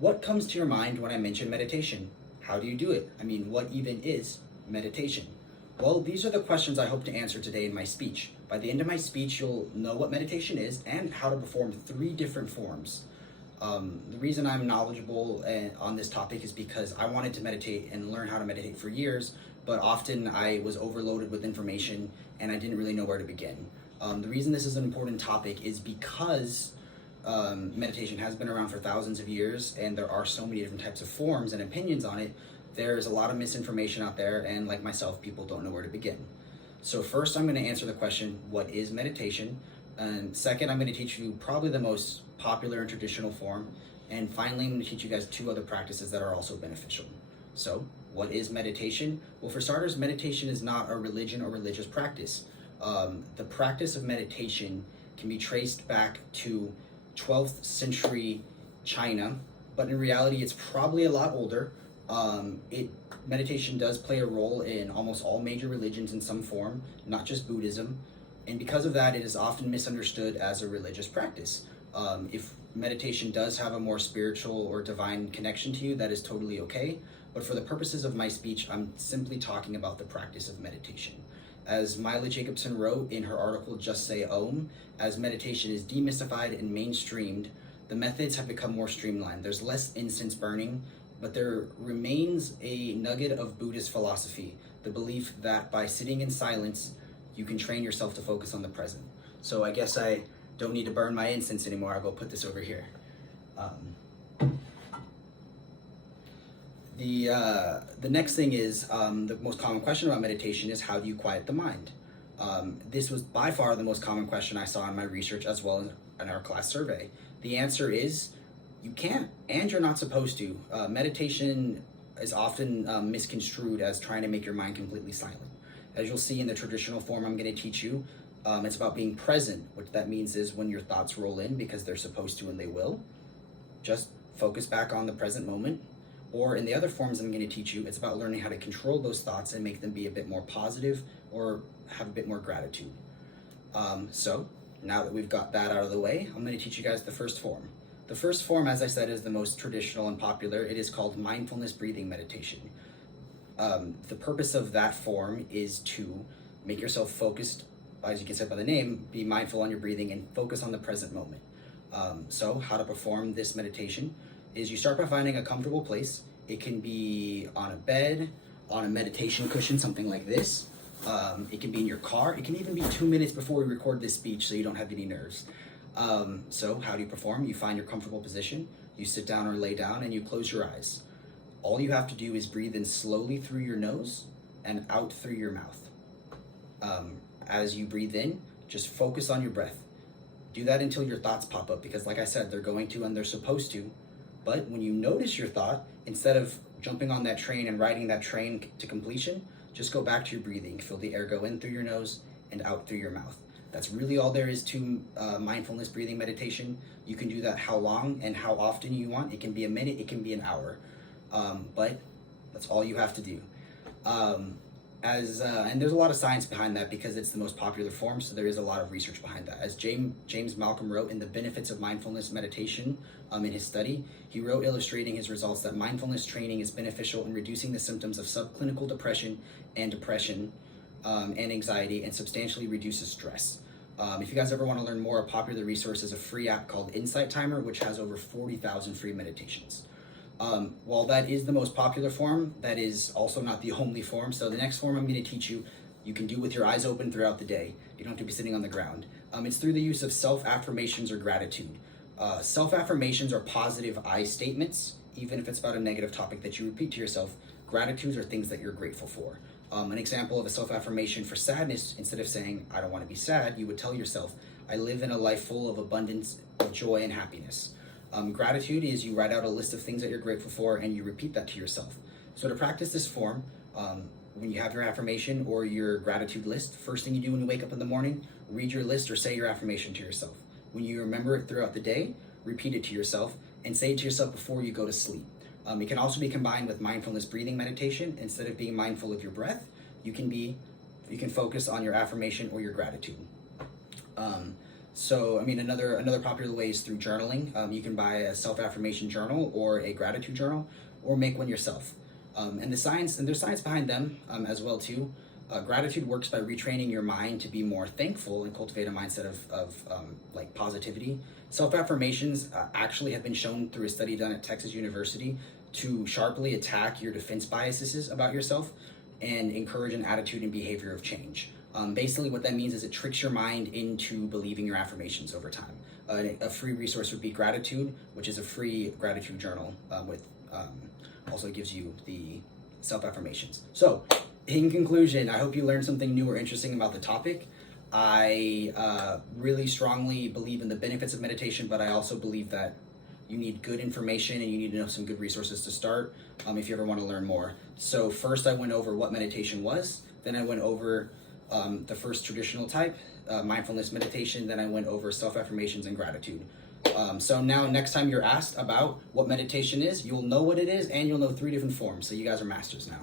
What comes to your mind when I mention meditation? How do you do it? I mean, what even is meditation? Well, these are the questions I hope to answer today in my speech. By the end of my speech, you'll know what meditation is and how to perform 3 different forms. The reason I'm knowledgeable on this topic is because I wanted to meditate and learn how to meditate for years, but often I was overloaded with information and I didn't really know where to begin. The reason this is an important topic is because meditation has been around for thousands of years and there are so many different types of forms and opinions on it. There's a lot of misinformation out there, and like myself, people don't know where to begin. So first, I'm going to answer the question, what is meditation? And second, I'm going to teach you probably the most popular and traditional form. And finally, I'm going to teach you guys 2 other practices that are also beneficial. So what is meditation? Well, for starters, meditation is not a religion or religious practice. The practice of meditation can be traced back to 12th century China, but in reality, it's probably a lot older. Meditation does play a role in almost all major religions in some form, not just Buddhism, and because of that, it is often misunderstood as a religious practice. If meditation does have a more spiritual or divine connection to you, that is totally okay, but for the purposes of my speech, I'm simply talking about the practice of meditation. As Mila Jacobson wrote in her article, Just Say Om, as meditation is demystified and mainstreamed, the methods have become more streamlined. There's less incense burning, but there remains a nugget of Buddhist philosophy, the belief that by sitting in silence, you can train yourself to focus on the present. So I guess I don't need to burn my incense anymore. I'll go put this over here. The next thing is, the most common question about meditation is, how do you quiet the mind? This was by far the most common question I saw in my research as well as in our class survey. The answer is, you can't, and you're not supposed to. Meditation is often misconstrued as trying to make your mind completely silent. As you'll see in the traditional form I'm going to teach you, it's about being present. What that means is when your thoughts roll in, because they're supposed to and they will, just focus back on the present moment. Or in the other forms I'm going to teach you, it's about learning how to control those thoughts and make them be a bit more positive or have a bit more gratitude. So now that we've got that out of the way, I'm going to teach you guys the first form. The first form, as I said, is the most traditional and popular. It is called mindfulness breathing meditation. The purpose of that form is to make yourself focused, as you can say by the name, be mindful on your breathing and focus on the present moment. So how to perform this meditation is you start by finding a comfortable place. It can be on a bed, on a meditation cushion, something like this. It can be in your car. It can even be 2 minutes before we record this speech so you don't have any nerves. So how do you perform? You find your comfortable position, you sit down or lay down, and you close your eyes. All you have to do is breathe in slowly through your nose and out through your mouth. As you breathe in, just focus on your breath. Do that until your thoughts pop up, because like I said, they're going to and they're supposed to. But when you notice your thought, instead of jumping on that train and riding that train to completion, just go back to your breathing. Feel the air go in through your nose and out through your mouth. That's really all there is to mindfulness breathing meditation. You can do that how long and how often you want. It can be a minute, it can be an hour, but that's all you have to do. And there's a lot of science behind that because it's the most popular form, so there is a lot of research behind that. As James Malcolm wrote in The Benefits of Mindfulness Meditation in his study, he wrote illustrating his results that mindfulness training is beneficial in reducing the symptoms of subclinical depression and anxiety, and substantially reduces stress. If you guys ever want to learn more, a popular resource is a free app called Insight Timer, which has over 40,000 free meditations. While that is the most popular form, that is also not the only form. So the next form I'm going to teach you, you can do with your eyes open throughout the day. You don't have to be sitting on the ground. It's through the use of self-affirmations or gratitude. Self-affirmations are positive I statements, even if it's about a negative topic that you repeat to yourself. Gratitudes are things that you're grateful for. An example of a self-affirmation for sadness, instead of saying, I don't want to be sad, you would tell yourself, I live in a life full of abundance, of joy, and happiness. Gratitude is you write out a list of things that you're grateful for and you repeat that to yourself. So to practice this form, when you have your affirmation or your gratitude list, first thing you do when you wake up in the morning, read your list or say your affirmation to yourself. When you remember it throughout the day, repeat it to yourself and say it to yourself before you go to sleep. It can also be combined with mindfulness breathing meditation. Instead of being mindful of your breath, you can focus on your affirmation or your gratitude. So, I mean, another popular way is through journaling. You can buy a self-affirmation journal or a gratitude journal, or make one yourself. And there's science behind them as well too. Gratitude works by retraining your mind to be more thankful and cultivate a mindset of like positivity. Self-affirmations actually have been shown through a study done at Texas University to sharply attack your defense biases about yourself and encourage an attitude and behavior of change. Basically, what that means is it tricks your mind into believing your affirmations over time. A free resource would be Gratitude, which is a free gratitude journal with also gives you the self affirmations. So, in conclusion, I hope you learned something new or interesting about the topic. I really strongly believe in the benefits of meditation, but I also believe that you need good information and you need to know some good resources to start if you ever want to learn more. So first I went over what meditation was, then I went over the first traditional type, mindfulness meditation, then I went over self-affirmations and gratitude. So now next time you're asked about what meditation is, you'll know what it is and you'll know 3 different forms. So you guys are masters now.